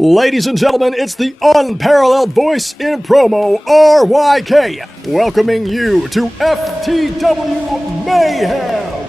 Ladies and gentlemen, it's the unparalleled voice in promo, RYK, welcoming you to FTW Mayhem.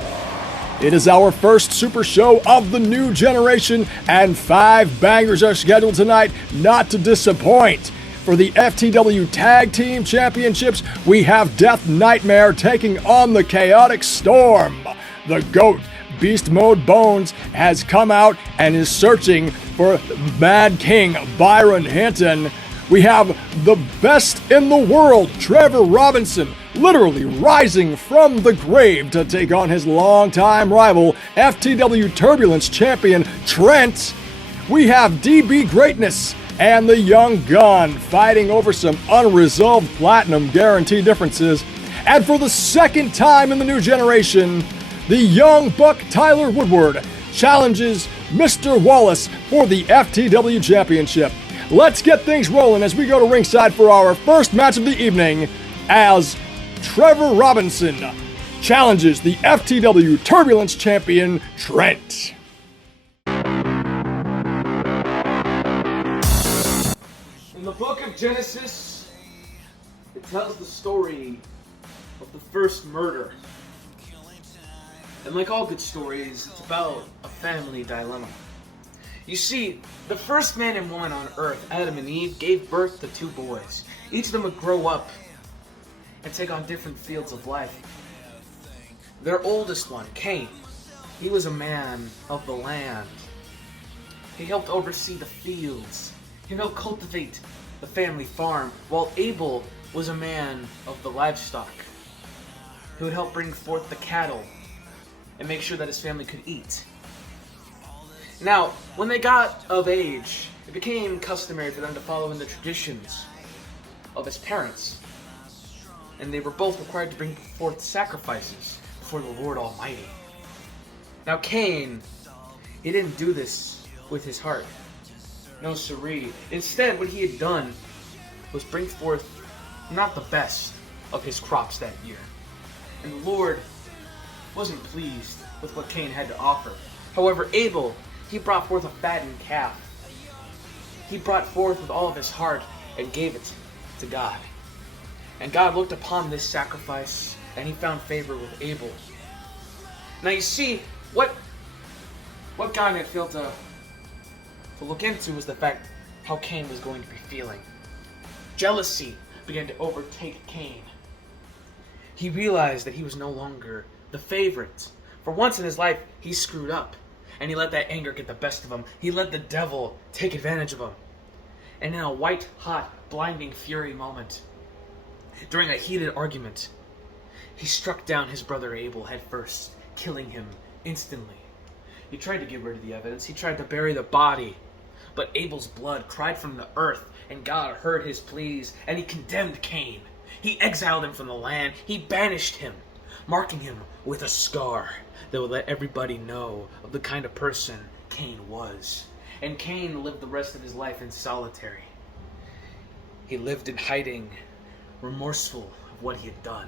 It is our first super show of the new generation, and 5 bangers are scheduled tonight, not to disappoint. For the FTW Tag Team Championships, we have Death Nightmare taking on the Kaotic Storm. The GOAT Beastmode Bonez has come out and is searching for Mad King Byron Hinton. We have the best in the world, Trevor Robinson, literally rising from the grave to take on his longtime rival, FTW Turbulence champion Trent. We have DB Greatness and the Young Gun fighting over some unresolved platinum guarantee differences. And for the second time in the new generation, the young buck Tyler Woodward challenges Mr. Wallace for the FTW Championship. Let's get things rolling as we go to ringside for our first match of the evening, as Trevor Robinson challenges the FTW Turbulence champion Trent. In the book of Genesis, it tells the story of the first murder. And like all good stories, it's about a family dilemma. You see, the first man and woman on earth, Adam and Eve, gave birth to 2 boys. Each of them would grow up and take on different fields of life. Their oldest one, Cain, he was a man of the land. He helped oversee the fields. He helped cultivate the family farm, while Abel was a man of the livestock. He would help bring forth the cattle and make sure that his family could eat. Now, when they got of age, it became customary for them to follow in the traditions of his parents. And they were both required to bring forth sacrifices before the Lord Almighty. Now Cain, he didn't do this with his heart. No siree. Instead, what he had done was bring forth not the best of his crops that year. And the Lord wasn't pleased with what Cain had to offer. However, Abel, he brought forth a fattened calf. He brought forth with all of his heart and gave it to God. And God looked upon this sacrifice and he found favor with Abel. Now you see, what God had failed to look into was the fact how Cain was going to be feeling. Jealousy began to overtake Cain. He realized that he was no longer the favorite. For once in his life, he screwed up. And he let that anger get the best of him. He let the devil take advantage of him. And in a white-hot, blinding fury moment, during a heated argument, he struck down his brother Abel head first, killing him instantly. He tried to get rid of the evidence. He tried to bury the body. But Abel's blood cried from the earth, and God heard his pleas, and he condemned Cain. He exiled him from the land. He banished him, marking him with a scar that would let everybody know of the kind of person Cain was. And Cain lived the rest of his life in solitary. He lived in hiding, remorseful of what he had done.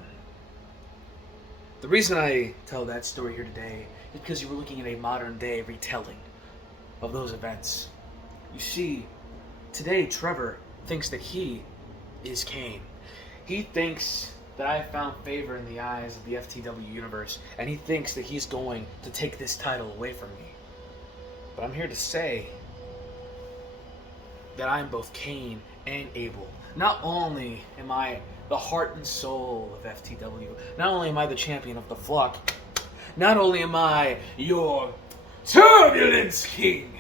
The reason I tell that story here today is because you were looking at a modern day retelling of those events. You see, today Trevor thinks that he is Cain. He thinks that I have found favor in the eyes of the FTW universe, and he thinks that he's going to take this title away from me. But I'm here to say that I am both Cain and Abel. Not only am I the heart and soul of FTW, not only am I the champion of the flock, not only am I your Turbulence King,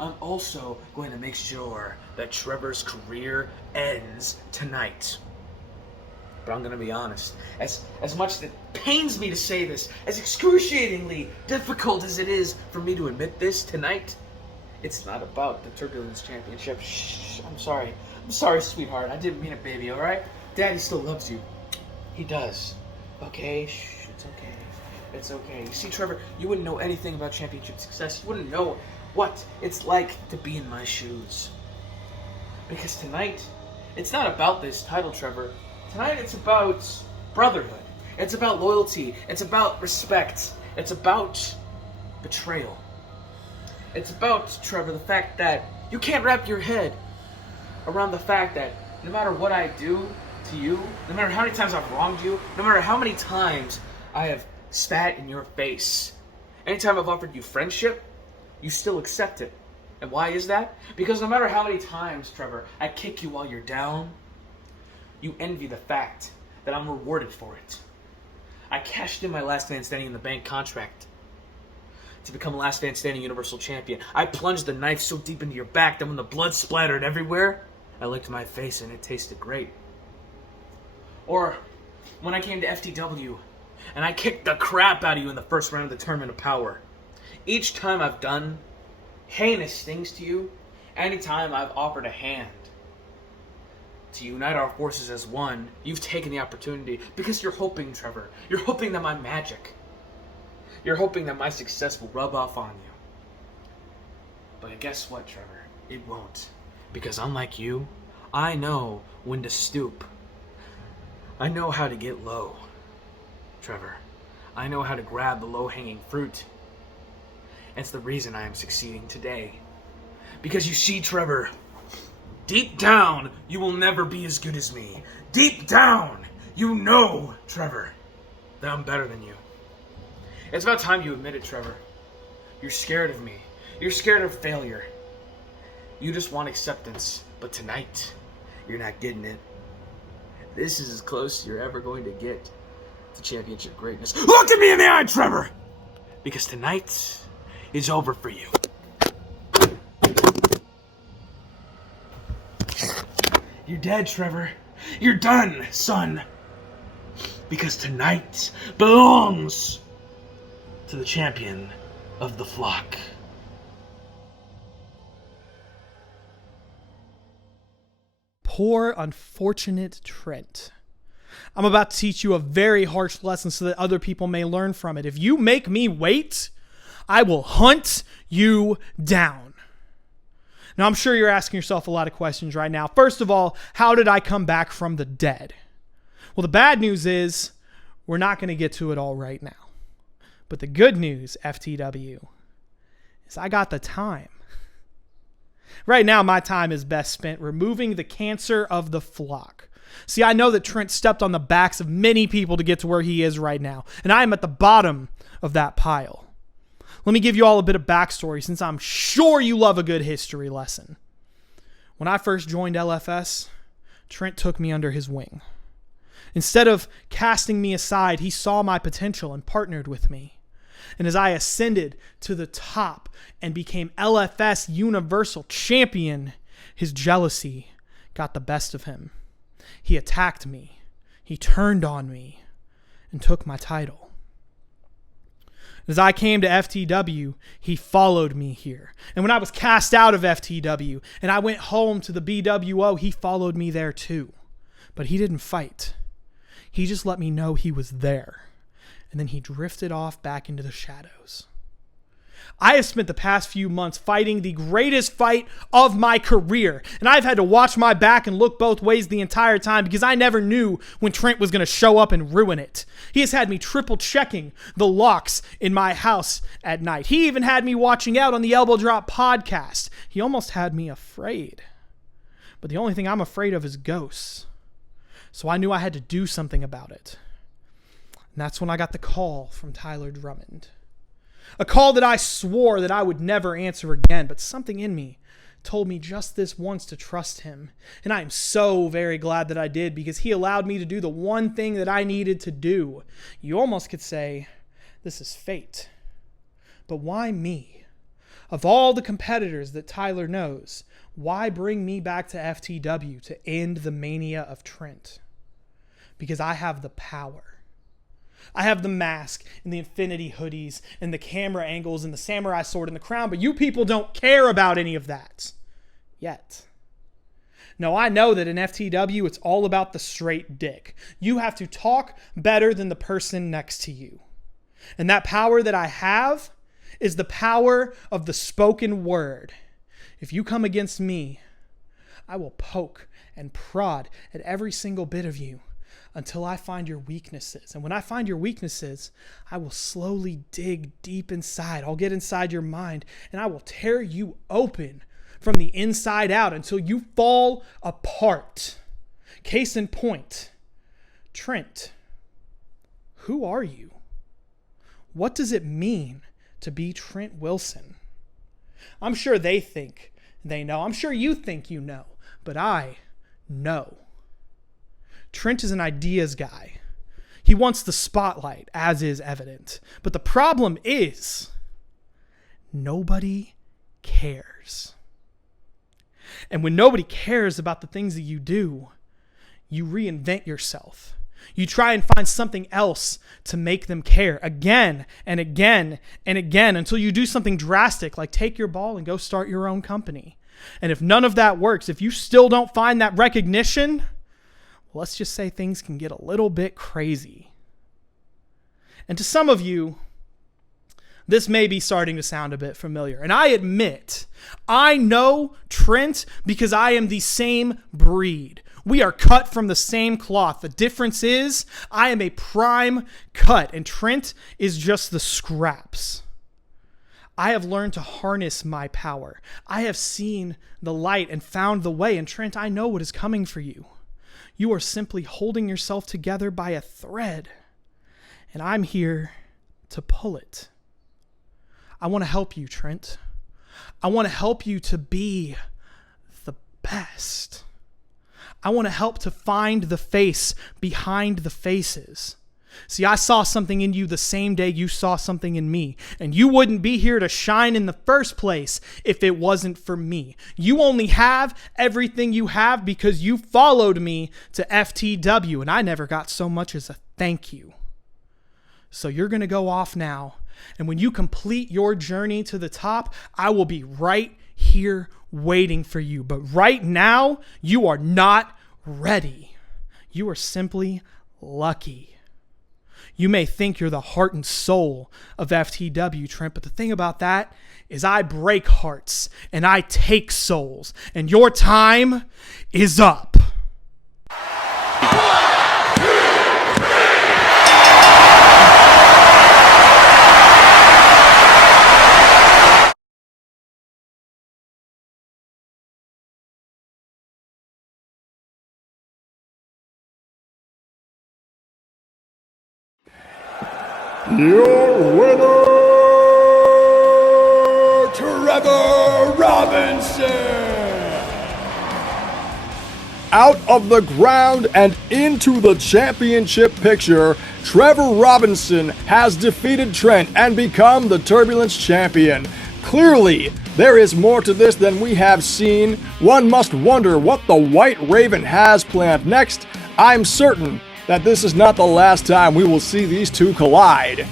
I'm also going to make sure that Trevor's career ends tonight. But I'm gonna be honest, as much as it pains me to say this, as excruciatingly difficult as it is for me to admit this tonight, it's not about the Turbulence Championship. Shh, I'm sorry, sweetheart, I didn't mean it, baby, alright? Daddy still loves you. He does. Okay, shh, it's okay. You see, Trevor, you wouldn't know anything about championship success. You wouldn't know what it's like to be in my shoes. Because tonight, it's not about this title, Trevor. Tonight it's about brotherhood. It's about loyalty. It's about respect. It's about betrayal. It's about, Trevor, the fact that You can't wrap your head around the fact that no matter what I do to you, no matter how many times I've wronged you, no matter how many times I have spat in your face, anytime I've offered you friendship, you still accept it. And why is that? Because no matter how many times, Trevor, I kick you while you're down, you envy the fact that I'm rewarded for it. I cashed in my last man standing in the bank contract to become last man standing Universal Champion. I plunged the knife so deep into your back that when the blood splattered everywhere, I licked my face and it tasted great. Or when I came to FTW and I kicked the crap out of you in the first round of the Tournament of Power. Each time I've done heinous things to you, anytime I've offered a hand to unite our forces as one, you've taken the opportunity because you're hoping, Trevor, you're hoping that my magic, you're hoping that my success will rub off on you. But guess what, Trevor? It won't. Because unlike you, I know when to stoop. I know how to get low, Trevor. I know how to grab the low-hanging fruit. It's the reason I am succeeding today. Because you see, Trevor, deep down, you will never be as good as me. Deep down, you know, Trevor, that I'm better than you. It's about time you admit it, Trevor. You're scared of me. You're scared of failure. You just want acceptance. But tonight, you're not getting it. This is as close as you're ever going to get to championship greatness. Look at me in the eye, Trevor! Because tonight is over for you. You're dead, Trevor. You're done, son. Because tonight belongs to the champion of the flock. Poor, unfortunate Trent. I'm about to teach you a very harsh lesson so that other people may learn from it. If you make me wait, I will hunt you down. Now, I'm sure you're asking yourself a lot of questions right now. First of all, how did I come back from the dead? Well, the bad news is we're not going to get to it all right now. But the good news, FTW, is I got the time. Right now, my time is best spent removing the cancer of the flock. See, I know that Trent stepped on the backs of many people to get to where he is right now, and I am at the bottom of that pile. Let me give you all a bit of backstory, since I'm sure you love a good history lesson. When I first joined LFS, Trent took me under his wing. Instead of casting me aside, he saw my potential and partnered with me. And as I ascended to the top and became LFS Universal Champion, his jealousy got the best of him. He attacked me, he turned on me, and took my title. As I came to FTW, he followed me here. And when I was cast out of FTW and I went home to the BWO, he followed me there too. But he didn't fight. He just let me know he was there. And then he drifted off back into the shadows. I have spent the past few months fighting the greatest fight of my career. And I've had to watch my back and look both ways the entire time because I never knew when Trent was going to show up and ruin it. He has had me triple checking the locks in my house at night. He even had me watching out on the Elbow Drop podcast. He almost had me afraid. But the only thing I'm afraid of is ghosts. So I knew I had to do something about it. And that's when I got the call from Tyler Drummond. A call that I swore that I would never answer again, but something in me told me just this once to trust him. And I am so very glad that I did, because he allowed me to do the one thing that I needed to do. You almost could say, this is fate. But why me? Of all the competitors that Tyler knows, why bring me back to FTW to end the mania of Trent? Because I have the power. I have the mask and the infinity hoodies and the camera angles and the samurai sword and the crown, but you people don't care about any of that. Yet. No, I know that in FTW, it's all about the straight dick. You have to talk better than the person next to you. And that power that I have is the power of the spoken word. If you come against me, I will poke and prod at every single bit of you until I find your weaknesses. And when I find your weaknesses, I will slowly dig deep inside. I'll get inside your mind and I will tear you open from the inside out until you fall apart. Case in point, Trent, who are you? What does it mean to be Trent Wilson? I'm sure they think they know. I'm sure you think you know, but I know. Trent is an ideas guy. He wants the spotlight, as is evident. But the problem is, nobody cares. And when nobody cares about the things that you do, you reinvent yourself. You try and find something else to make them care again and again and again until you do something drastic like take your ball and go start your own company. And if none of that works, if you still don't find that recognition, well, let's just say things can get a little bit crazy. And to some of you, this may be starting to sound a bit familiar. And I admit, I know Trent because I am the same breed. We are cut from the same cloth. The difference is I am a prime cut and Trent is just the scraps. I have learned to harness my power. I have seen the light and found the way. And Trent, I know what is coming for you. You are simply holding yourself together by a thread. And I'm here to pull it. I want to help you, Trent. I want to help you to be the best. I want to help to find the face behind the faces. See, I saw something in you the same day you saw something in me, and you wouldn't be here to shine in the first place if it wasn't for me. You only have everything you have because you followed me to FTW, and I never got so much as a thank you. So you're going to go off now, and when you complete your journey to the top, I will be right here waiting for you. But right now, you are not ready. You are simply lucky. You may think you're the heart and soul of FTW, Trent, but the thing about that is I break hearts and I take souls, and your time is up. Your winner, Trevor Robinson. Out of the ground and into the championship picture, Trevor Robinson has defeated Trent and become the Turbulence champion. Clearly, there is more to this than we have seen. One must wonder what the White Raven has planned next. I'm certain that this is not the last time we will see these two collide.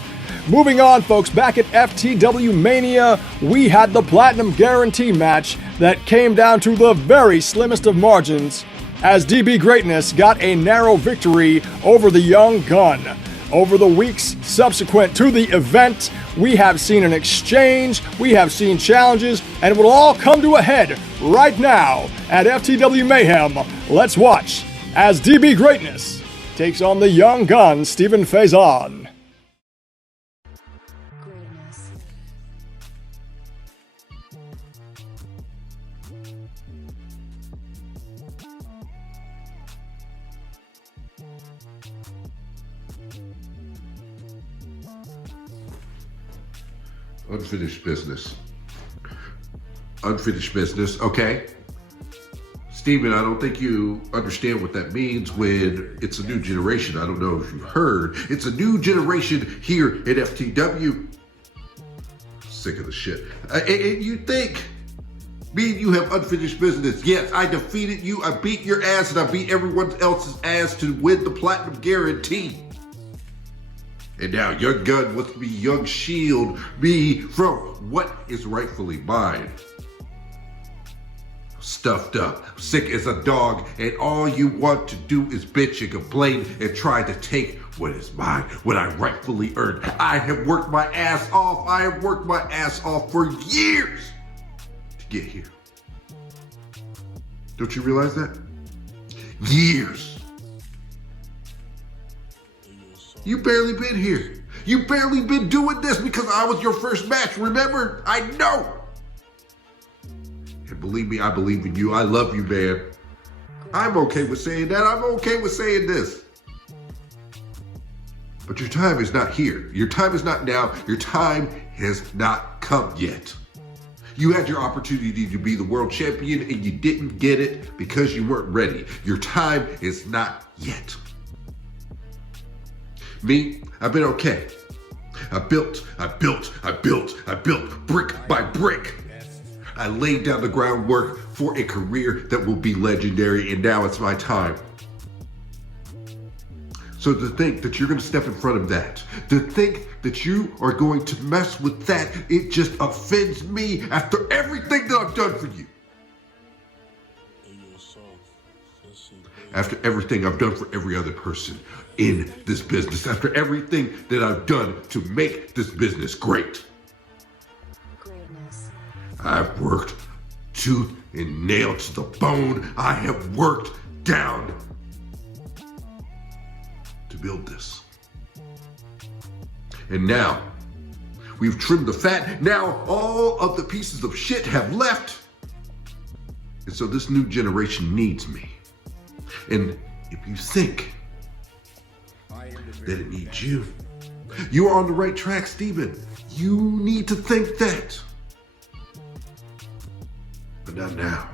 Moving on, folks, back at FTW Mania, we had the Platinum Guarantee match that came down to the very slimmest of margins, as DB Greatness got a narrow victory over the Young Gun. Over the weeks subsequent to the event, we have seen an exchange, we have seen challenges, and it will all come to a head right now at FTW Mayhem. Let's watch as DB Greatness takes on the Young Gun Steven Faison. Unfinished business. Unfinished business, okay? Steven, I don't think you understand what that means when it's a new generation. I don't know if you've heard. It's a new generation here at FTW. Sick of the shit. And you think me and you have unfinished business. Yes, I defeated you. I beat your ass and I beat everyone else's ass to win the Platinum Guarantee. And now Young Gun wants to be Young Shield, me from what is rightfully mine. Stuffed up, sick as a dog, and all you want to do is bitch and complain and try to take what is mine, what I rightfully earned. I have worked my ass off. I have worked my ass off for years to get here. Don't you realize that? Years. You barely been here. You barely been doing this because I was your first match, remember? I know. And believe me, I believe in you. I love you, man. I'm okay with saying that. I'm okay with saying this. But your time is not here. Your time is not now. Your time has not come yet. You had your opportunity to be the world champion and you didn't get it because you weren't ready. Your time is not yet. Me, I've been okay. I built brick by brick. I laid down the groundwork for a career that will be legendary, and now it's my time. So to think that you're going to step in front of that, to think that you are going to mess with that, it just offends me after everything that I've done for you. After everything I've done for every other person in this business, after everything that I've done to make this business great. I've worked tooth and nail to the bone. I have worked down to build this. And now, we've trimmed the fat. Now all of the pieces of shit have left. And so this new generation needs me. And if you think that it needs you, you are on the right track, Steven. You need to think that. But not now.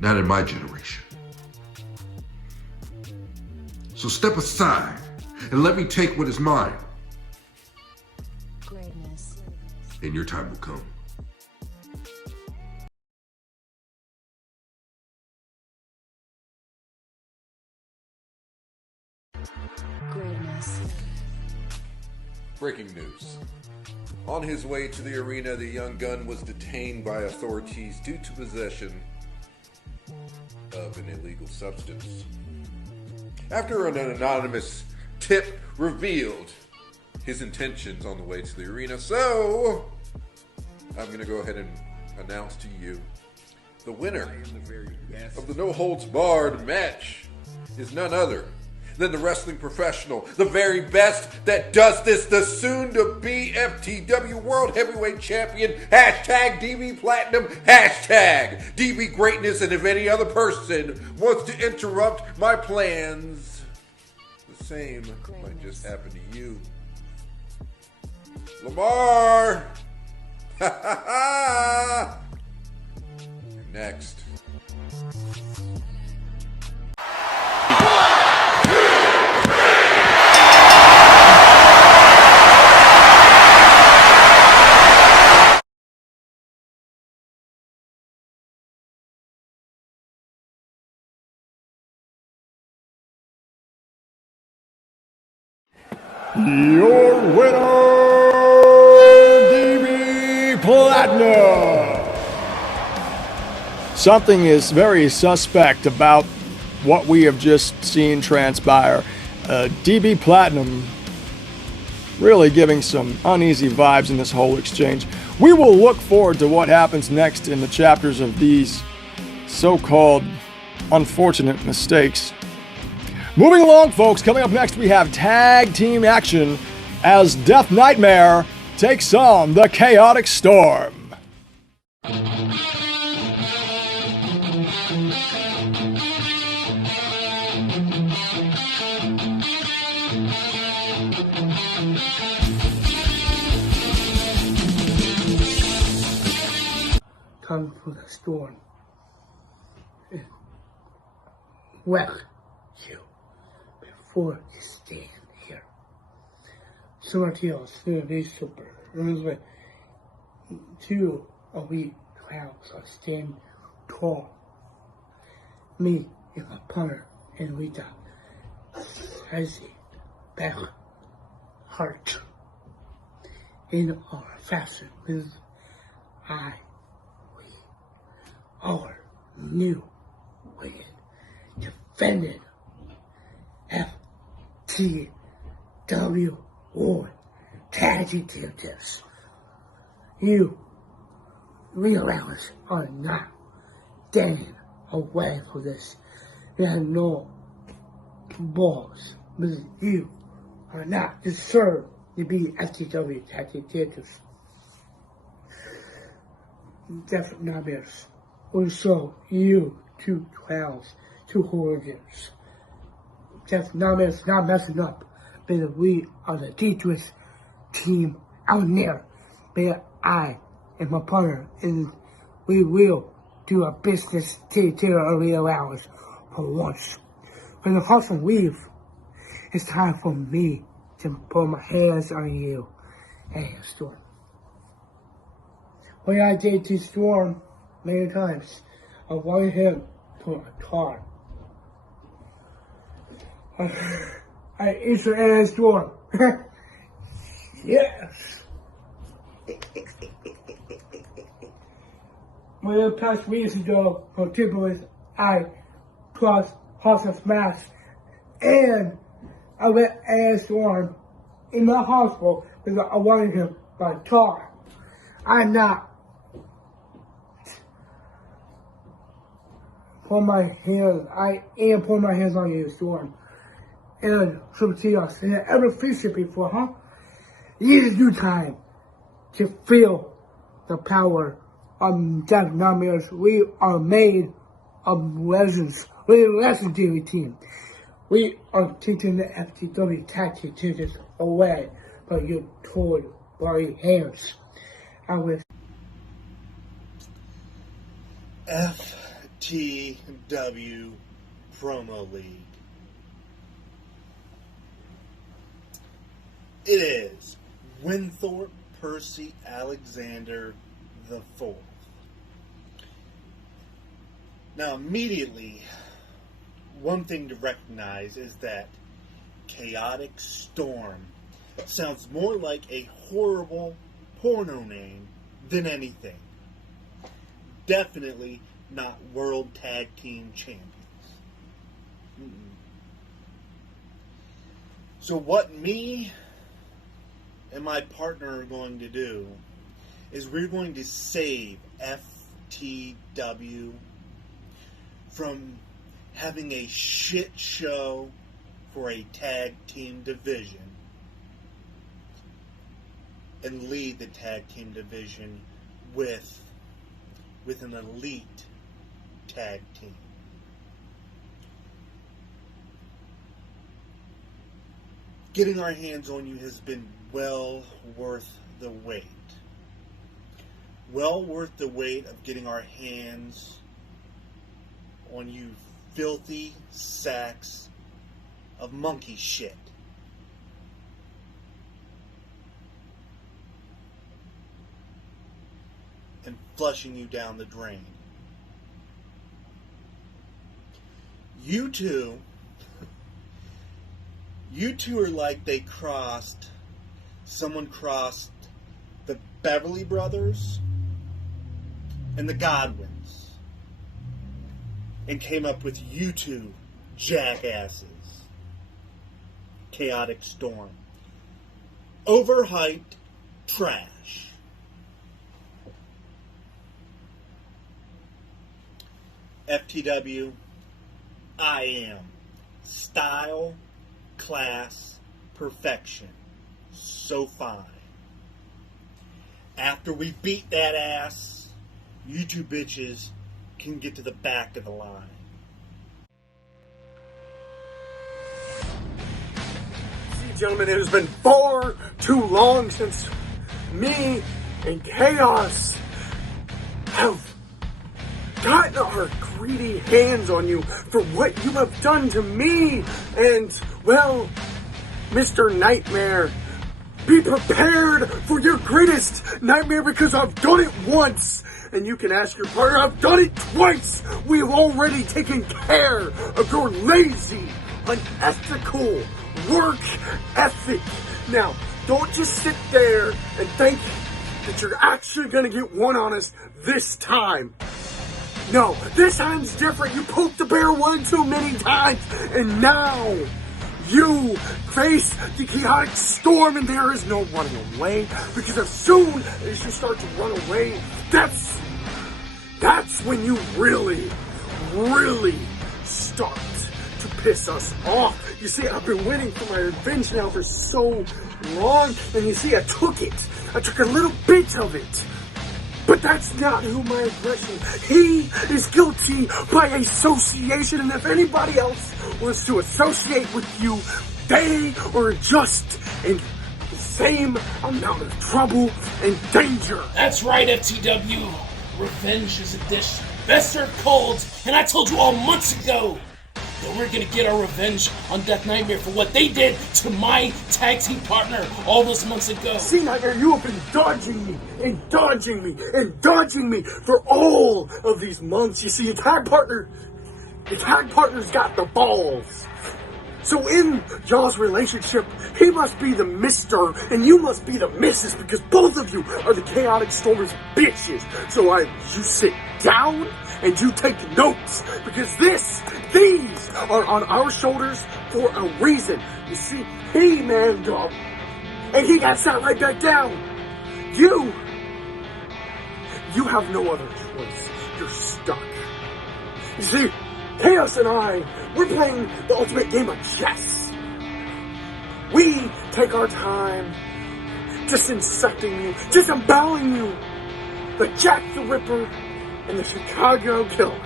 Not in my generation. So step aside and let me take what is mine. Greatness. And your time will come. Greatness. Breaking news. On his way to the arena, the young gun was detained by authorities due to possession of an illegal substance. After an anonymous tip revealed his intentions on the way to the arena, so I'm going to go ahead and announce to you the winner of the No Holds Barred match is none other than the wrestling professional, the very best that does this, the soon-to-be FTW World Heavyweight Champion, hashtag DBPlatinum, hashtag DB Greatness, and if any other person wants to interrupt my plans, the same might just happen to you. Lamar! Ha ha ha! You're next. Your winner, DBPlatinum. Something is very suspect about what we have just seen transpire. DBPlatinum really giving some uneasy vibes in this whole exchange. We will look forward to what happens next in the chapters of these so-called unfortunate mistakes. Moving along, folks, coming up next we have tag team action as Death Nightmare takes on the Kaotic Storm. Come from the storm. Well, you, before you stand here, somebody else in a super. Remember, two elite clowns are standing tall. Me and my punter, and we got Sassy back heart in our fashion with our new wicked defended FTW World Tag Team Champions. You realize are not getting away from this. You have no balls, because you are not deserved to be FTW Tag Team Champions. Death Numbers will show you 2 12s, 2 hooligans. Death Numbers not messing up, but we are the dangerous team out there. But I and my partner, and we will do our business till early hours for once. For the hustle weave, it's time for me to put my hands on you. Hey, Storm. When I did to Storm many times, I wanted him to a car. I answered and Storm. Yes. When the past weeks ago, on Timberless, I plus House of Smash, and I let Anna Storm in my hospital because I wanted him by car. I'm not. I am putting my hands on you, Storm. And some chaos. And I ever faced it before, huh? It is new time to feel the power of Death Numbers. We are made of legends. We're a legendary team. We are taking the FTW tag team champions away from your toy bloody hands. I wish. FTW Promo League. It is Winthorpe Percy Alexander the Fourth. Now, immediately, one thing to recognize is that Kaotic Storm sounds more like a horrible porno name than anything. Definitely not World Tag Team Champions. So what me and my partner are going to do is we're going to save FTW from having a shit show for a tag team division and lead the tag team division with an elite tag team. Getting our hands on you has been well worth the wait. Well worth the wait of getting our hands on you filthy sacks of monkey shit. And flushing you down the drain. You two are like someone crossed the Beverly Brothers and the Godwins and came up with you two jackasses. Kaotic Storm. Overhyped trash. FTW, I am style, class, perfection. So fine. After we beat that ass, you two bitches can get to the back of the line. See, gentlemen, it has been far too long since me and Chaos have gotten our greedy hands on you for what you have done to me. And, well, Mr. Nightmare, be prepared for your greatest nightmare, because I've done it once. And you can ask your partner, I've done it twice. We've already taken care of your lazy, unethical work ethic. Now, don't just sit there and think that you're actually going to get one on us this time. No, this time's different. You poked the bear one too many times, and now you face the Kaotic Storm, and there is no running away, because as soon as you start to run away, that's when you really start to piss us off. You see, I've been waiting for my revenge now for so long, and you see, I took a little bit of it. But that's not who my aggression. He is guilty by association, and if anybody else wants to associate with you, they are just in the same amount of trouble and danger. That's right, FTW. Revenge is a dish best served cold, and I told you all months ago that we're gonna get our revenge on Death Nightmare for what they did to my tag team partner all those months ago. See, Nightmare, you have been dodging me and dodging me and dodging me for all of these months. You see, your tag partner's got the balls. So in y'all's relationship, he must be the Mr. and you must be the Mrs. because both of you are the Kaotic Stormers bitches. So you sit down and you take notes because these are on our shoulders for a reason. You see, he manned up and he got sat right back down. You have no other choice. You're stuck. You see, Chaos and we're playing the ultimate game of chess. We take our time just insecting you, just embalming you, the Jack the Ripper and the Chicago Killer.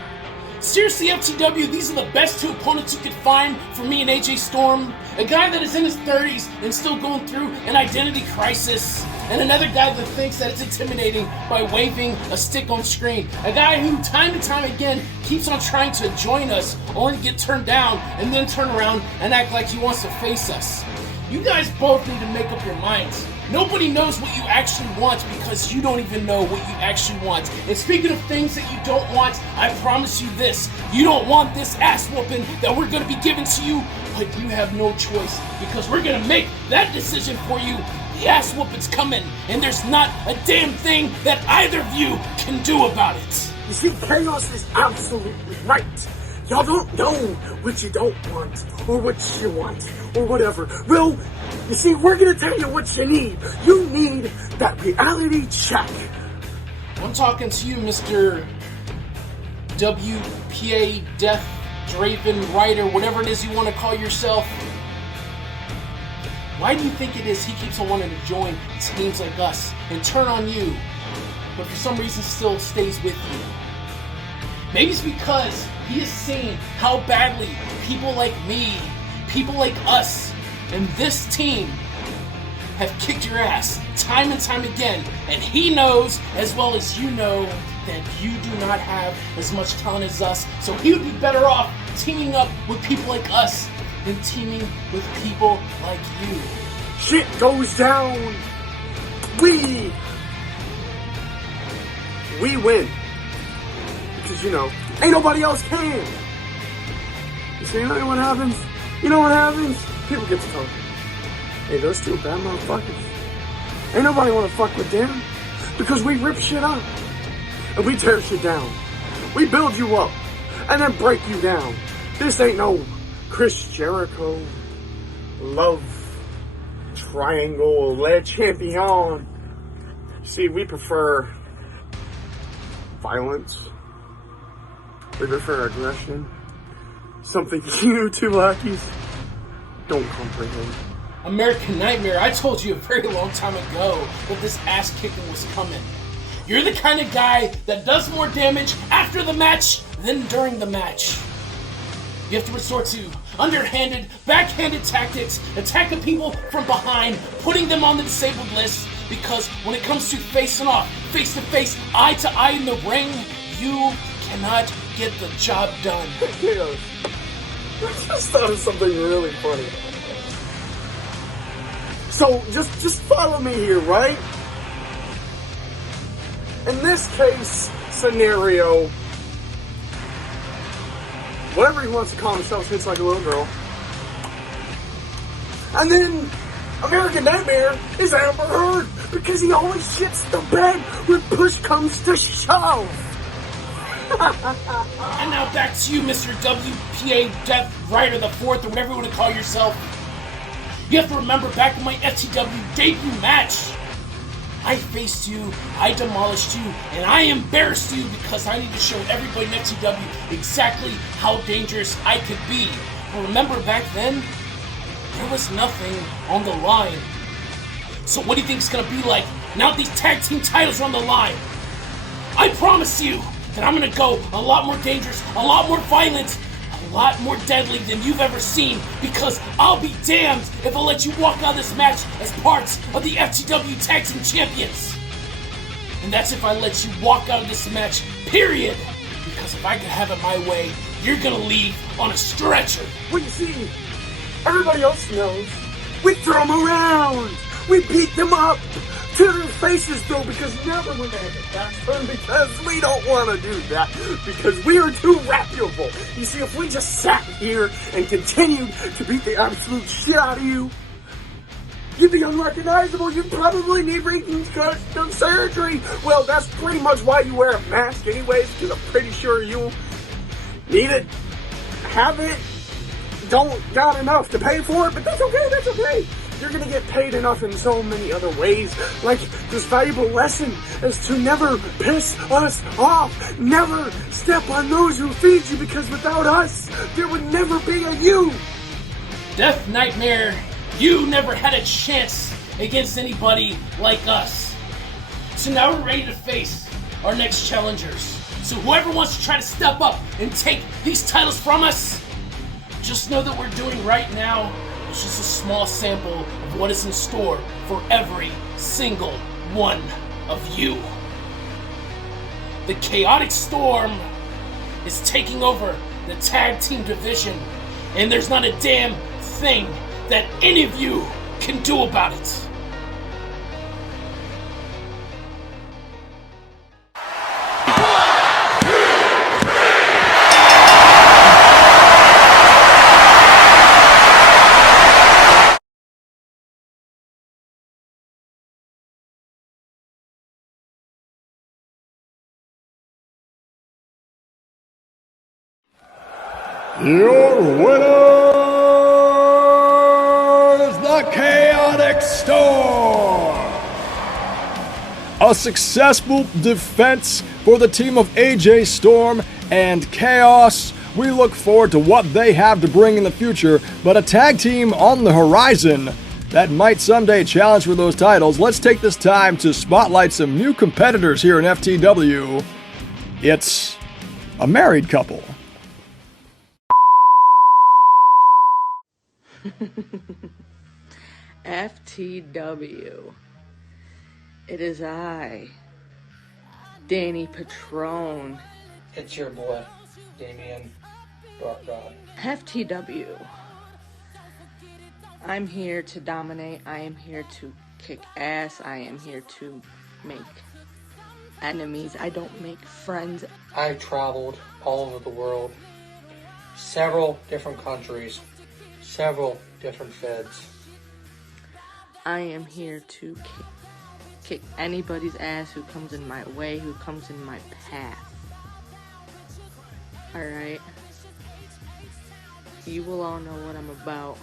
Seriously, FTW, these are the best two opponents you could find for me and AJ Storm. A guy that is in his 30s and still going through an identity crisis. And another guy that thinks that it's intimidating by waving a stick on screen. A guy who time and time again keeps on trying to join us, only to get turned down and then turn around and act like he wants to face us. You guys both need to make up your minds. Nobody knows what you actually want because you don't even know what you actually want. And speaking of things that you don't want, I promise you this. You don't want this ass whooping that we're going to be giving to you, but you have no choice because we're going to make that decision for you. The ass whooping's coming, and there's not a damn thing that either of you can do about it. You see, Chaos is absolutely right. Y'all don't know what you don't want, or what you want, or whatever. Well, you see, we're gonna tell you what you need. You need that reality check. I'm talking to you, Mr. WPA Death Draven Writer, whatever it is you want to call yourself. Why do you think it is he keeps on wanting to join teams like us and turn on you, but for some reason still stays with you? Maybe it's because he has seen how badly people like me, people like us, and this team have kicked your ass time and time again, and he knows as well as you know that you do not have as much talent as us, so he would be better off teaming up with people like us than teaming with people like you. Shit goes down. We win. Because, ain't nobody else can. You see, you know what happens? People get to talking. Hey, those two bad motherfuckers. Ain't nobody want to fuck with them. Because we rip shit up. And we tear shit down. We build you up. And then break you down. This ain't no Chris Jericho love triangle lead champion. See, we prefer violence. We prefer aggression. Something you two lackeys don't comprehend. American Nightmare, I told you a very long time ago that this ass kicking was coming. You're the kind of guy that does more damage after the match than during the match. You have to resort to underhanded, backhanded tactics, attacking people from behind, putting them on the disabled list, because when it comes to facing off, face to face, eye to eye in the ring, you cannot get the job done. I just thought of something really funny. So, just follow me here, right? In this case, scenario, whatever he wants to call himself hits like a little girl. And then American Nightmare is Amber Heard because he always shits the bed when push comes to shove. And now back to you, Mr. WPA Death Rider the Fourth, or whatever you want to call yourself. You have to remember back in my FTW debut match, I faced you, I demolished you, and I embarrassed you because I need to show everybody in FTW exactly how dangerous I could be. But remember back then, there was nothing on the line. So what do you think it's going to be like now that these tag team titles are on the line? I promise you that I'm gonna go a lot more dangerous, a lot more violent, a lot more deadly than you've ever seen, because I'll be damned if I let you walk out of this match as parts of the FTW Tag Team Champions. And that's if I let you walk out of this match, period. Because if I could have it my way, you're gonna leave on a stretcher. Well, you see, everybody else knows. We throw them around. We beat them up to their faces, though, because never when they have a back turn, because we don't want to do that, because we are too reputable. You see, if we just sat here and continued to beat the absolute shit out of you, you'd be unrecognizable. You'd probably need reconstructive surgery. Well, that's pretty much why you wear a mask anyways, because I'm pretty sure you'll need it, have it, don't got enough to pay for it, but that's okay, that's okay. You're gonna get paid enough in so many other ways, like this valuable lesson is to never piss us off. Never step on those who feed you, because without us, there would never be a you. Death Nightmare, you never had a chance against anybody like us. So now we're ready to face our next challengers. So whoever wants to try to step up and take these titles from us, just know that we're doing right now is just a small sample of what is in store for every single one of you. The Kaotic Storm is taking over the tag team division, and there's not a damn thing that any of you can do about it. Your winner is the Kaotic Storm! A successful defense for the team of AJ Storm and Chaos. We look forward to what they have to bring in the future, but a tag team on the horizon that might someday challenge for those titles. Let's take this time to spotlight some new competitors here in FTW. It's a married couple. FTW. It is I, Danny Patron. It's your boy, Damien Rock. FTW. I'm here to dominate. I am here to kick ass. I am here to make enemies. I don't make friends. I traveled all over the world, several different countries, several different feds. I am here to kick anybody's ass who comes in my way, who comes in my path. Alright? You will all know what I'm about.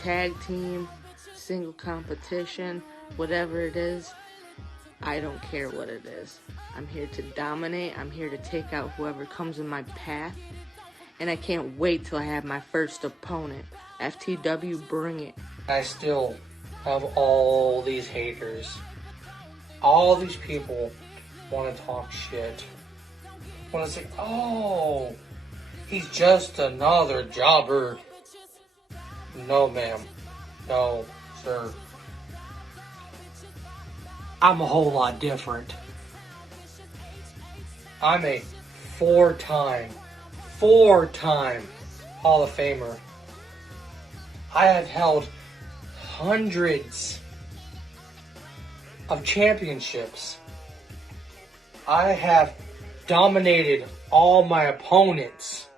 Tag team, single competition, whatever it is, I don't care what it is. I'm here to dominate. I'm here to take out whoever comes in my path. And I can't wait till I have my first opponent. FTW, bring it. I still have all these haters. All these people want to talk shit. Want to say, oh, he's just another jobber. No, ma'am. No, sir. I'm a whole lot different. I'm a four-time Hall of Famer. I have held hundreds of championships. I have dominated all my opponents.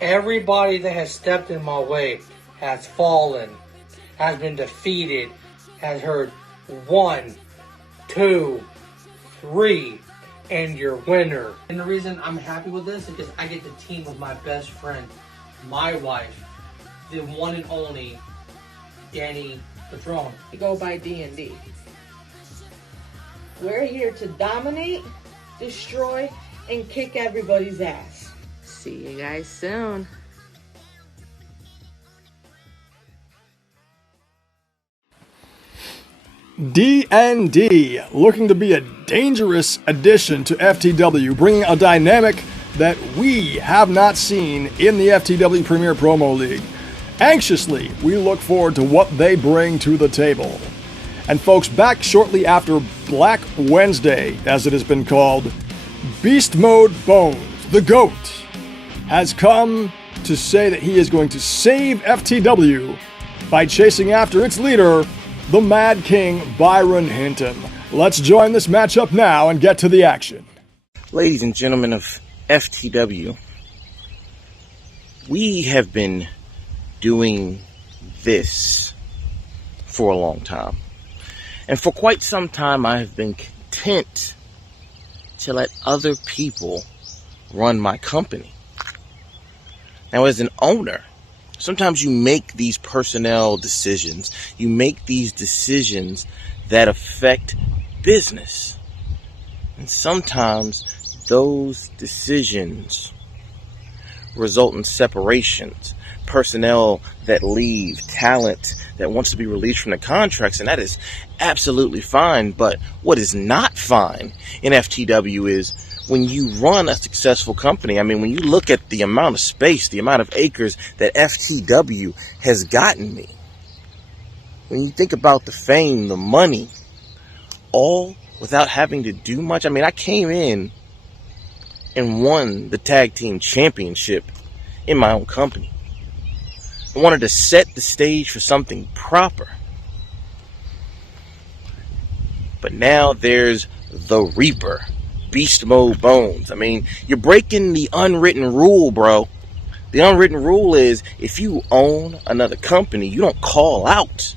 Everybody that has stepped in my way has fallen, has been defeated, has heard 1, 2, 3, and your winner. And the reason I'm happy with this is because I get to team with my best friend, my wife, the one and only Danny Patron. We go by D&D. We're here to dominate, destroy, and kick everybody's ass. See you guys soon. D&D, looking to be a dangerous addition to FTW, bringing a dynamic that we have not seen in the FTW Premier Promo League. Anxiously, we look forward to what they bring to the table. And folks, back shortly after Black Wednesday, as it has been called, Beastmode Bonez, the GOAT, has come to say that he is going to save FTW by chasing after its leader, the Mad King, Byron Hinton. Let's join this matchup now and get to the action. Ladies and gentlemen of FTW, we have been doing this for a long time. And for quite some time, I have been content to let other people run my company. Now, as an owner, sometimes you make these personnel decisions. You make these decisions that affect business. And sometimes those decisions result in separations, personnel that leave, talent that wants to be released from the contracts, and that is absolutely fine. But what is not fine in FTW is when you run a successful company. I mean, when you look at the amount of space, the amount of acres that FTW has gotten me, when you think about the fame, the money, all without having to do much. I mean, I came in and won the tag team championship in my own company. I wanted to set the stage for something proper. But now there's the Reaper, Beastmode Bonez. I mean, you're breaking the unwritten rule, bro. The unwritten rule is if you own another company, you don't call out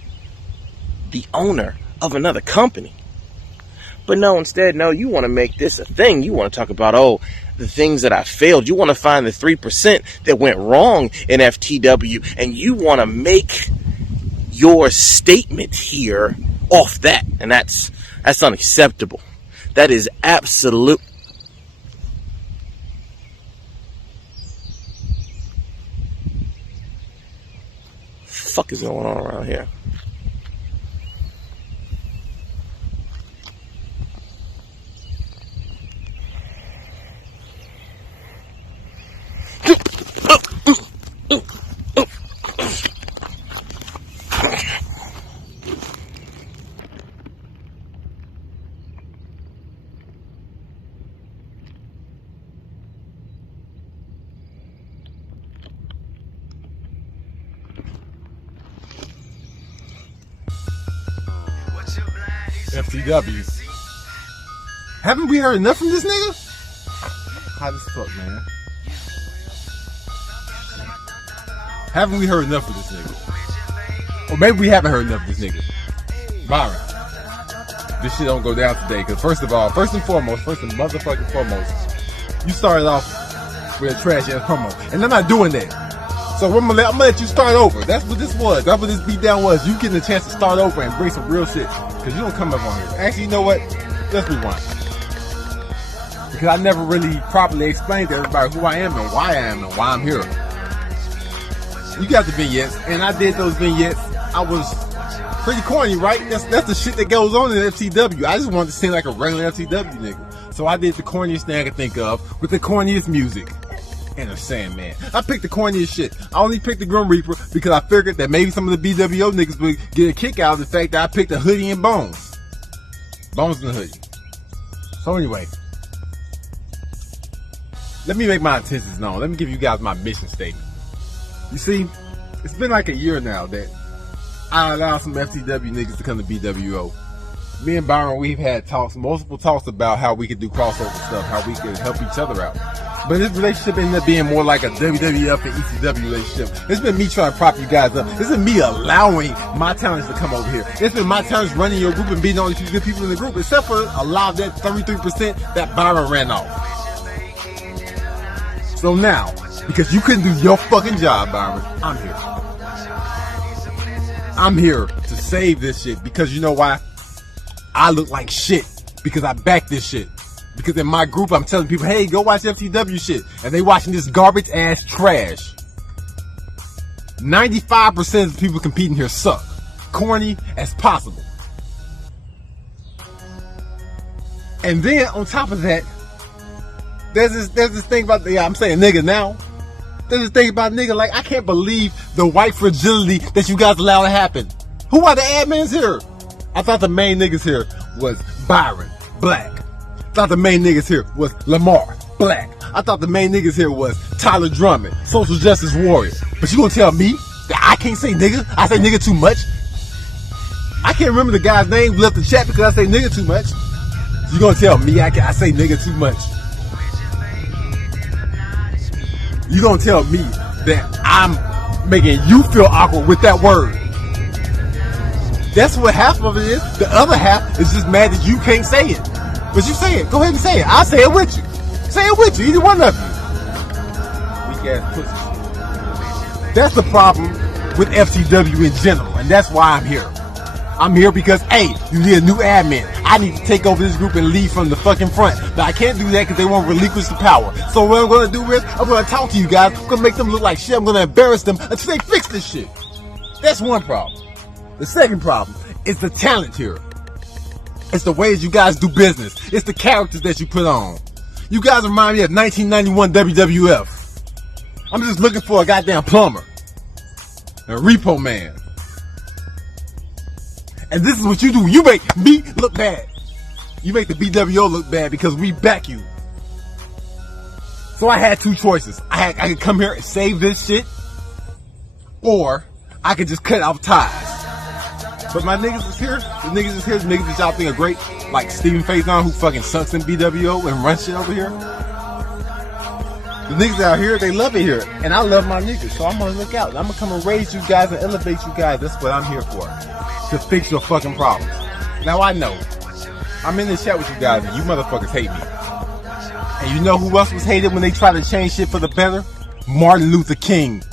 the owner of another company. But no, instead, no, you want to make this a thing. You want to talk about, oh, the things that I failed. You want to find the 3% that went wrong in FTW, and you want to make your statement here off that. And that's unacceptable. That is absolute. What the fuck is going on around here? FTW. Haven't we heard enough from this nigga? Hot as fuck, man. Haven't we heard enough of this nigga? Or maybe we haven't heard enough of this nigga. Byron, this shit don't go down today. Because first and motherfucking foremost, you started off with a trash ass promo. And I'm not doing that. So I'm gonna let you start over. That's what this was. That's what this beatdown was. You getting a chance to start over and bring some real shit. Because you don't come up on here. Actually, you know what? Let's rewind. Because I never really properly explained to everybody who I am and why I'm here. You got the vignettes, and I did those vignettes. I was pretty corny, right? That's the shit that goes on in FTW. I just wanted to seem like a regular FTW nigga. So I did the corniest thing I could think of with the corniest music. And a Sandman. I picked the corniest shit. I only picked the Grim Reaper because I figured that maybe some of the BWO niggas would get a kick out of the fact that I picked a hoodie and Bones. Bones and the hoodie. So anyway, let me make my intentions known. Let me give you guys my mission statement. You see, it's been like a year now that I allowed some FTW niggas to come to BWO. Me and Byron, we've had multiple talks about how we could do crossover stuff, how we could help each other out. But this relationship ended up being more like a WWF and ECW relationship. It's been me trying to prop you guys up. It's been me allowing my talents to come over here. It's been my talents running your group and being all these good people in the group, except for a lot of that 33% that Byron ran off. So now, because you couldn't do your fucking job, Byron, I'm here. I'm here to save this shit because you know why? I look like shit because I back this shit. Because in my group, I'm telling people, hey, go watch FTW shit. And they watching this garbage ass trash. 95% of the people competing here suck. Corny as possible. And then on top of that, there's this thing about I'm saying nigga now. There's this thing about nigga, like I can't believe the white fragility that you guys allow to happen. Who are the admins here? I thought the main niggas here was Byron, black. I thought the main niggas here was Lamar, black. I thought the main niggas here was Tyler Drummond, social justice warrior. But you gonna tell me that I can't say nigga? I say nigga too much? I can't remember the guy's name who left the chat because I say nigga too much. You gonna tell me I say nigga too much? You gonna tell me that I'm making you feel awkward with that word? That's what half of it is. The other half is just mad that you can't say it. But you say it. Go ahead and say it. I'll say it with you. Say it with you. Either one of you. Weak ass pussy. That's the problem with FTW in general, and that's why I'm here. I'm here because, hey, you need a new admin. I need to take over this group and lead from the fucking front. But I can't do that because they won't relinquish the power. So what I'm going to do is, I'm going to talk to you guys. I'm going to make them look like shit. I'm going to embarrass them until they fix this shit. That's one problem. The second problem is the talent here. It's the ways you guys do business. It's the characters that you put on. You guys remind me of 1991 WWF. I'm just looking for a goddamn plumber. A repo man. And this is what you do. You make me look bad. You make the BWO look bad because we back you. So I had two choices. I could come here and save this shit, or I could just cut off ties. But my niggas is here. The niggas that y'all think are great, like Steven Faison, who fucking sucks in BWO and runs shit over here. The niggas out here, they love it here. And I love my niggas, so I'm gonna look out. I'm gonna come and raise you guys and elevate you guys. That's what I'm here for. To fix your fucking problems. Now I know. I'm in the chat with you guys and you motherfuckers hate me. And you know who else was hated when they tried to change shit for the better? Martin Luther King.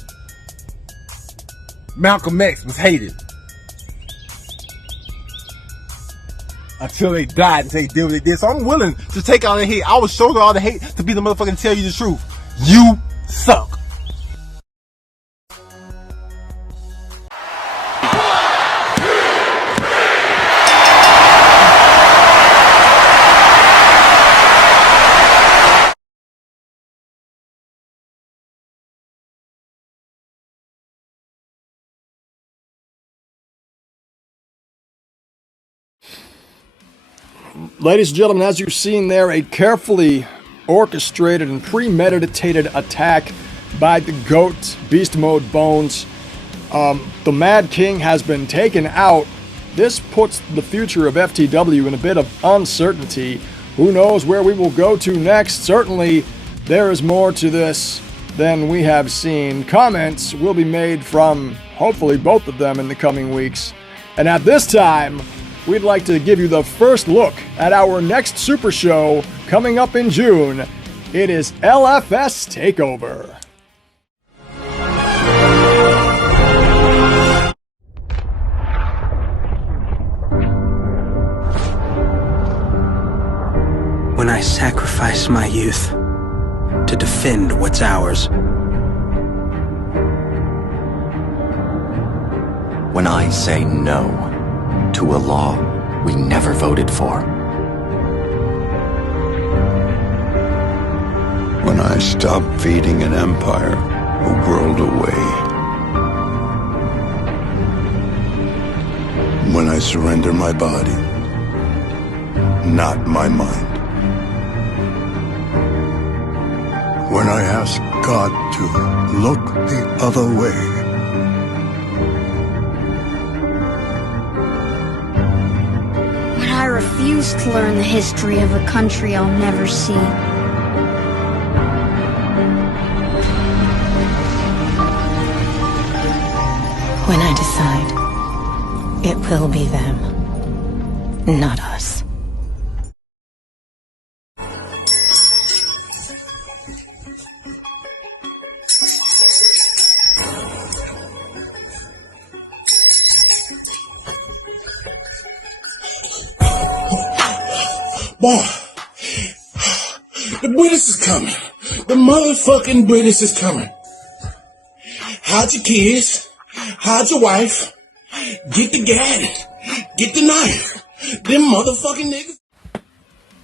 Malcolm X was hated. Until they died and they did what they did. So I'm willing to take all the hate. I will shoulder all the hate to be the motherfucking tell you the truth. You suck. Ladies and gentlemen, as you've seen there, a carefully orchestrated and premeditated attack by the GOAT Beastmode Bonez. The Mad King has been taken out. This puts the future of FTW in a bit of uncertainty. Who knows where we will go to next? Certainly, there is more to this than we have seen. Comments will be made from, hopefully, both of them in the coming weeks. And at this time, we'd like to give you the first look at our next Super Show coming up in June. It is LFS TakeOver. When I sacrifice my youth to defend what's ours. When I say no to a law we never voted for. When I stop feeding an empire a world away. When I surrender my body, not my mind. When I ask God to look the other way. I refuse to learn the history of a country I'll never see. When I decide, it will be them, not us. Boy, the British is coming. The motherfucking British is coming. Hide your kids. Hide your wife. Get the gat. Get the knife. Them motherfucking niggas.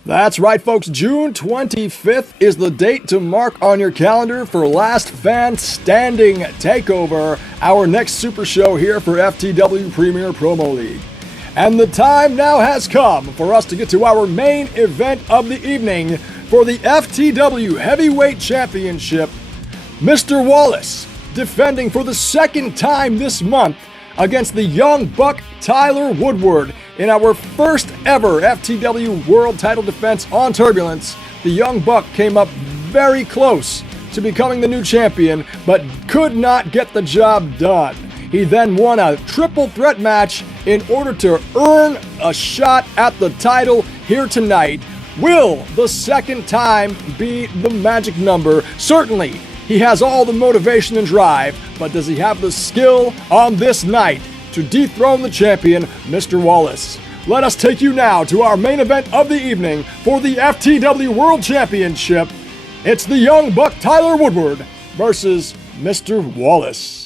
That's right, folks. June 25th is the date to mark on your calendar for Last Fan Standing Takeover, our next super show here for FTW Premier Promo League. And the time now has come for us to get to our main event of the evening for the FTW Heavyweight Championship. Mr. Wallace defending for the second time this month against the young buck Tyler Woodward in our first ever FTW World Title defense on Turbulence. The young buck came up very close to becoming the new champion, but could not get the job done. He then won a triple threat match in order to earn a shot at the title here tonight. Will the second time be the magic number? Certainly. He has all the motivation and drive, but does he have the skill on this night to dethrone the champion, Mr. Wallace? Let us take you now to our main event of the evening for the FTW World Championship. It's the young buck Tyler Woodward versus Mr. Wallace.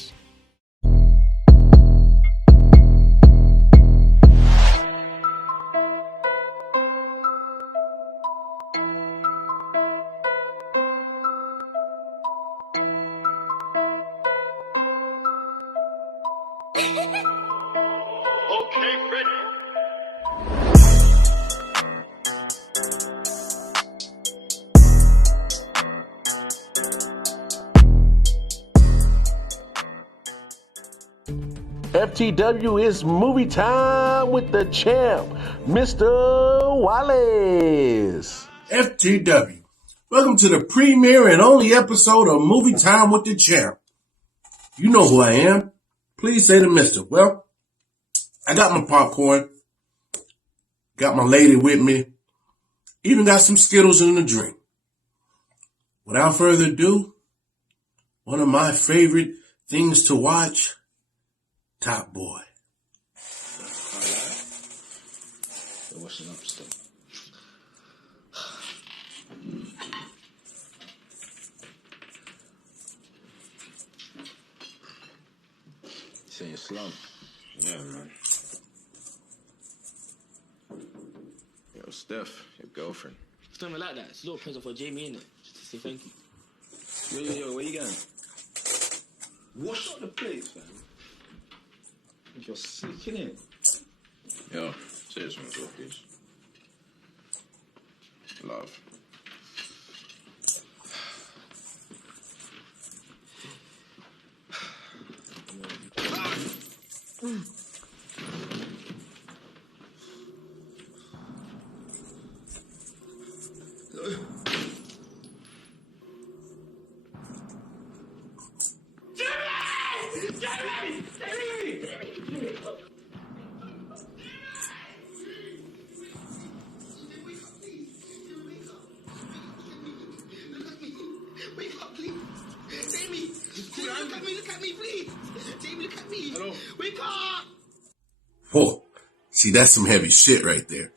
FTW is movie time with the champ, Mr. Wallace. FTW, welcome to the premiere and only episode of Movie Time with the Champ. You know who I am. Please say the mister. Well, I got my popcorn, got my lady with me, even got some Skittles in the drink. Without further ado, one of my favorite things to watch, Top Boy. Washing up still. Say you're slump. Yeah, man. Yo, Steph, your girlfriend. It's not even like that. It's a little present for Jamie, innit? Just to say thank you. Yo, where you going? Wash up the place, fam. You're sick, innit? Yo, say this one as well, please. Love. Whoa, see, that's some heavy shit right there.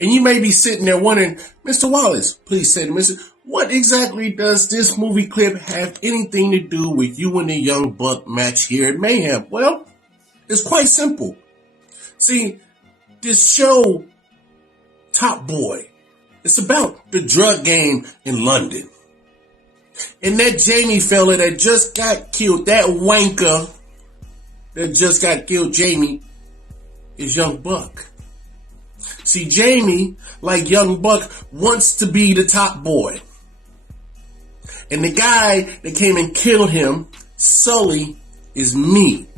And you may be sitting there wondering, Mr. Wallace, please say to Mr. What exactly does this movie clip have anything to do with you and the Young Buck match here at MAYhem? Well, it's quite simple. See, this show, Top Boy, it's about the drug game in London. And that Jamie fella that just got killed, that wanker that just got killed, Jamie, is Young Buck. See, Jamie, like Young Buck, wants to be the top boy. And the guy that came and killed him, Sully, is me,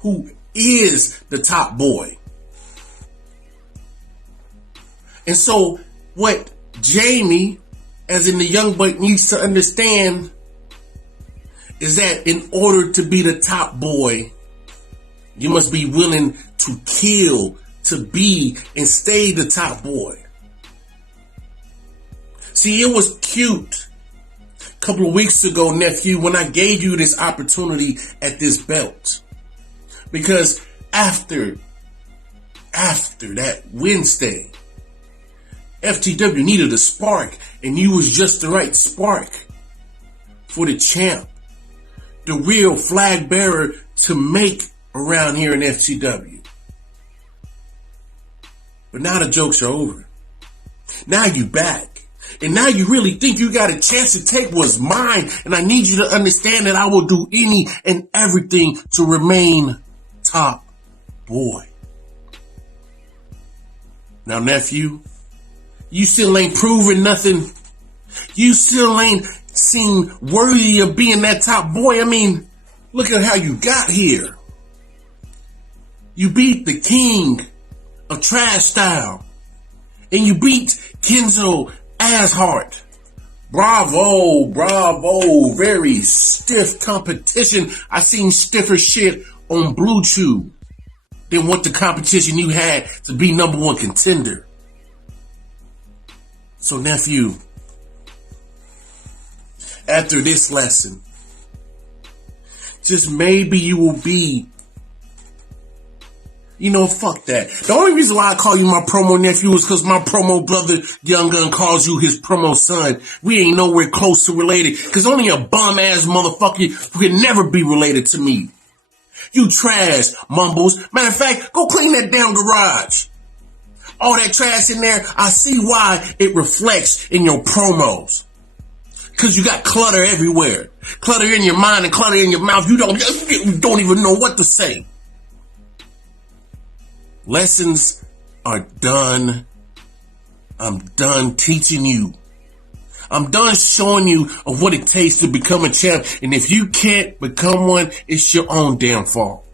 who is the top boy. And so what Jamie, as in the Young Buck, needs to understand is that in order to be the top boy, you must be willing to kill, to be and stay the top boy. See, it was cute a couple of weeks ago, nephew, when I gave you this opportunity at this belt. Because after that Wednesday, FTW needed a spark, and you was just the right spark for the champ, the real flag bearer to make around here in FTW. But now the jokes are over. Now you back. And now you really think you got a chance to take what's mine. And I need you to understand that I will do any and everything to remain top boy. Now, nephew, you still ain't proven nothing. You still ain't seen worthy of being that top boy. I mean, look at how you got here. You beat the king of trash style. And you beat Kenzo Ashhart. Bravo, bravo. Very stiff competition. I seen stiffer shit on Blue Chew than what the competition you had to be number one contender. So, nephew, after this lesson, just maybe you will be, you know, fuck that. The only reason why I call you my promo nephew is because my promo brother, Young Gun, calls you his promo son. We ain't nowhere close to related, because only a bum-ass motherfucker who can never be related to me. You trash, Mumbles. Matter of fact, go clean that damn garage. All that trash in there, I see why it reflects in your promos. Because you got clutter everywhere. Clutter in your mind and clutter in your mouth. You don't even know what to say. Lessons are done. I'm done teaching you. I'm done showing you of what it takes to become a champ. And if you can't become one, it's your own damn fault.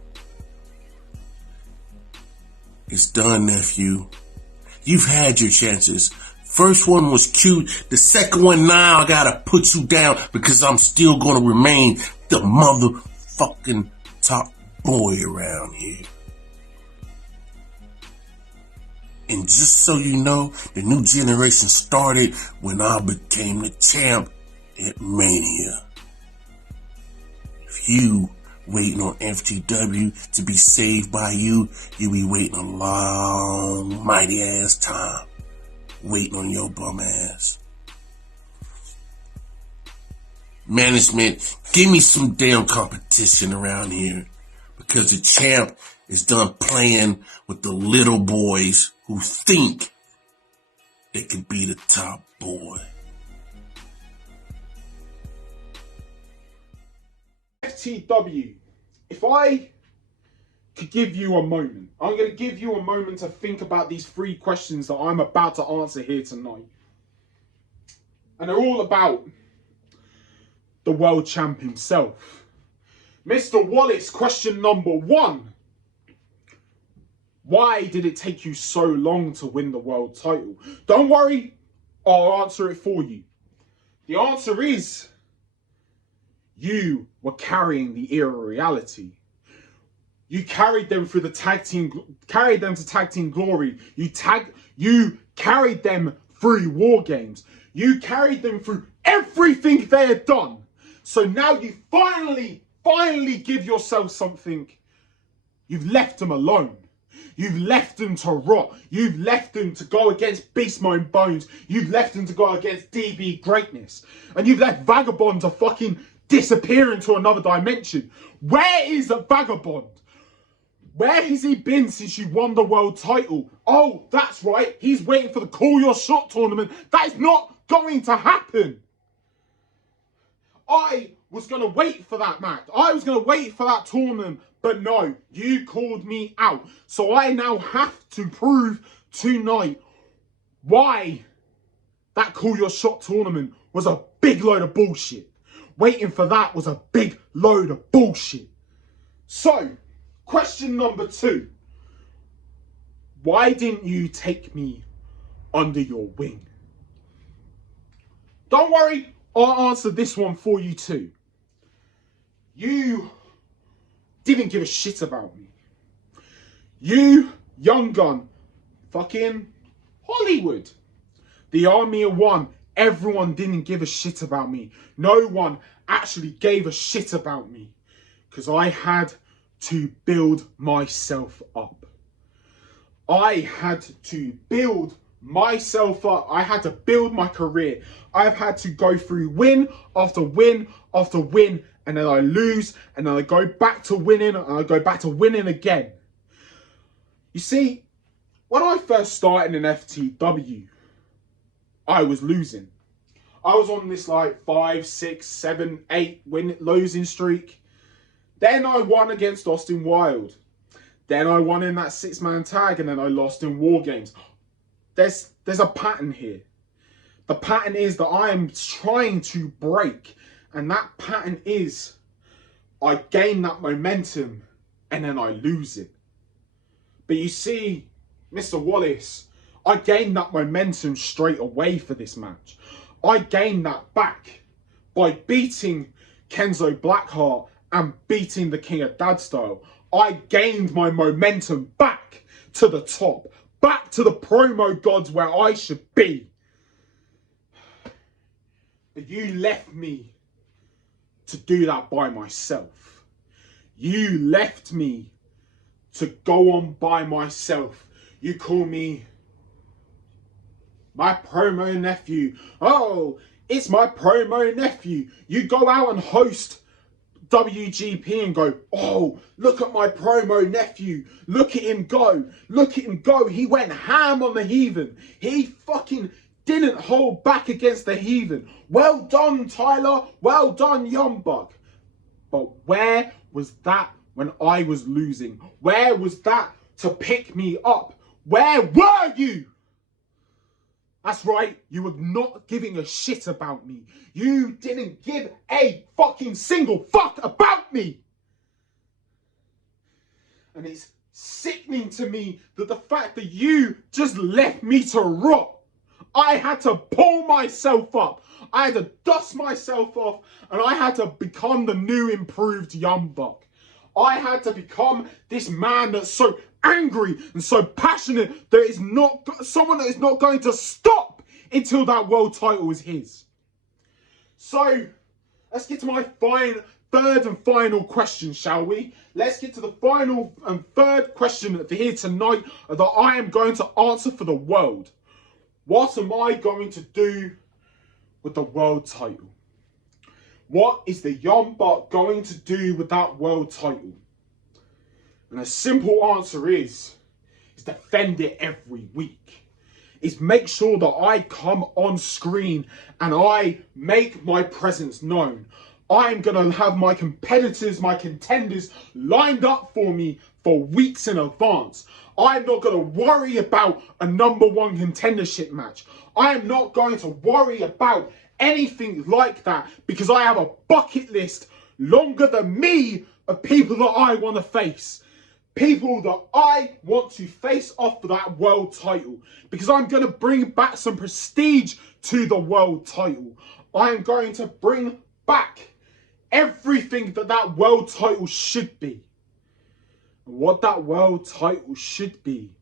It's done, nephew. You've had your chances. First one was cute. The second one, now I gotta put you down because I'm still gonna remain the motherfucking top boy around here. And just so you know, the new generation started when I became the champ at Mania. If you waiting on FTW to be saved by you, you'll be waiting a long, mighty ass time. Waiting on your bum ass. Management, give me some damn competition around here. Because the champ is done playing with the little boys who think they could be the top boy. FTW, if I could give you a moment, I'm going to give you a moment to think about these 3 questions that I'm about to answer here tonight. And they're all about the world champ himself. Mr. Wallace, question number 1. Why did it take you so long to win the world title? Don't worry, I'll answer it for you. The answer is, you were carrying the era reality. You carried them through the carried them to tag team glory. You carried them through war games. You carried them through everything they had done. So now you finally give yourself something. You've left them alone. You've left them to rot. You've left them to go against Beastmode Bonez. You've left them to go against DB Greatness. And you've left Vagabond to fucking disappear into another dimension. Where is Vagabond? Where has he been since you won the world title? Oh, that's right. He's waiting for the Call Your Shot tournament. That is not going to happen. I was going to wait for that match. I was going to wait for that tournament. But no, you called me out. So I now have to prove tonight why that Call Your Shot tournament was a big load of bullshit. Waiting for that was a big load of bullshit. So, question number 2. Why didn't you take me under your wing? Don't worry, I'll answer this one for you too. You didn't give a shit about me. You, Young Gun, fucking Hollywood. The Army of One, everyone didn't give a shit about me. No one actually gave a shit about me. Because I had to build myself up. I had to build myself up. I had to build my career. I've had to go through win after win after win, and then I lose, and then I go back to winning, and I go back to winning again. You see, when I first started in FTW, I was losing. I was on this like 5, 6, 7, 8 losing streak. Then I won against Austin Wilde. Then I won in that 6-man tag, and then I lost in War Games. There's a pattern here. The pattern is that I am trying to break, and that pattern is I gain that momentum and then I lose it. But you see, Mr. Wallace, I gained that momentum straight away for this match. I gained that back by beating Kenzo Blackheart and beating the King of Dad Style. I gained my momentum back to the top, back to the promo gods where I should be. But you left me to do that by myself. You left me to go on by myself. You call me my promo nephew. Oh, it's my promo nephew. You go out and host WGP and go, oh, look at my promo nephew. Look at him go. Look at him go. He went ham on the Heathen. He fucking didn't hold back against the Heathen. Well done, Tyler. Well done, Young Buck. But where was that when I was losing? Where was that to pick me up? Where were you? That's right, you were not giving a shit about me. You didn't give a fucking single fuck about me. And it's sickening to me that the fact that you just left me to rot. I had to pull myself up. I had to dust myself off, and I had to become the new improved Young Buck. I had to become this man that's so angry and so passionate that is not someone that is not going to stop until that world title is his. So let's get to my third and final question, shall we? Let's get to the final and third question for here tonight that I am going to answer for the world. What am I going to do with the world title? What is the Young Buck going to do with that world title? And a simple answer is defend it every week. Is make sure that I come on screen and I make my presence known. I'm going to have my competitors, my contenders lined up for me for weeks in advance. I'm not going to worry about a #1 contendership match. I am not going to worry about anything like that because I have a bucket list longer than me of people that I want to face. People that I want to face off for that world title because I'm going to bring back some prestige to the world title. I am going to bring back everything that world title should be. And what that world title should be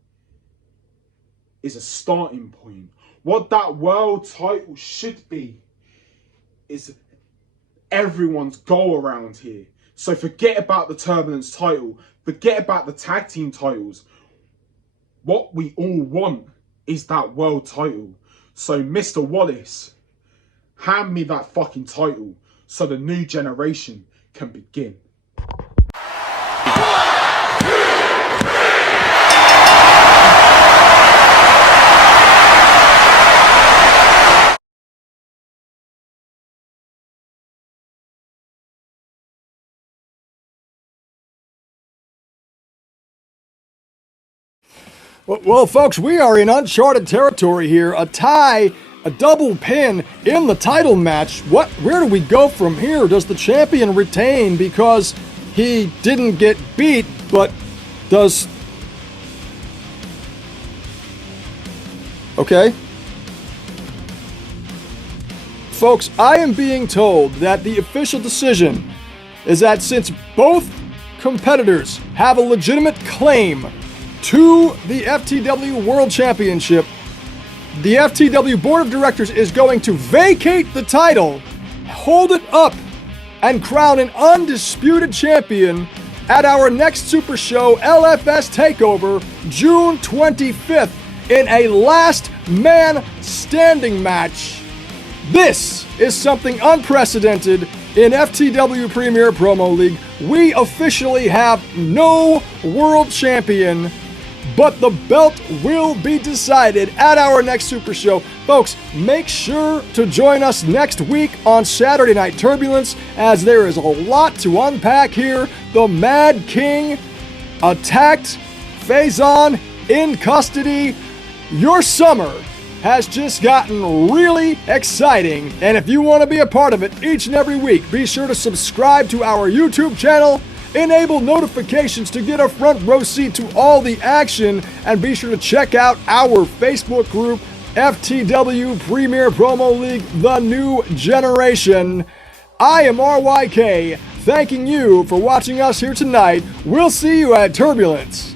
is a starting point. What that world title should be is everyone's goal around here. So forget about the Turbulence title. Forget about the tag team titles. What we all want is that world title. So Mr. Wallace, hand me that fucking title so the new generation can begin. Well, folks, we are in uncharted territory here. A tie, a double pin in the title match. Where do we go from here? Does the champion retain because he didn't get beat, but does... Okay. Folks, I am being told that the official decision is that since both competitors have a legitimate claim to the FTW World Championship, the FTW Board of Directors is going to vacate the title, hold it up, and crown an undisputed champion at our next Super Show LFS Takeover, June 25th, in a last man standing match. This is something unprecedented in FTW Premier Promo League. We officially have no world champion but the belt will be decided at our next Super Show. Folks, make sure to join us next week on Saturday Night Turbulence, as there is a lot to unpack here. The Mad King attacked Faison in custody. Your summer has just gotten really exciting, and if you want to be a part of it each and every week, be sure to subscribe to our YouTube channel, enable notifications to get a front row seat to all the action, and be sure to check out our Facebook group, FTW Premier Promo League, The New Generation. I am RYK, thanking you for watching us here tonight. We'll see you at Turbulence.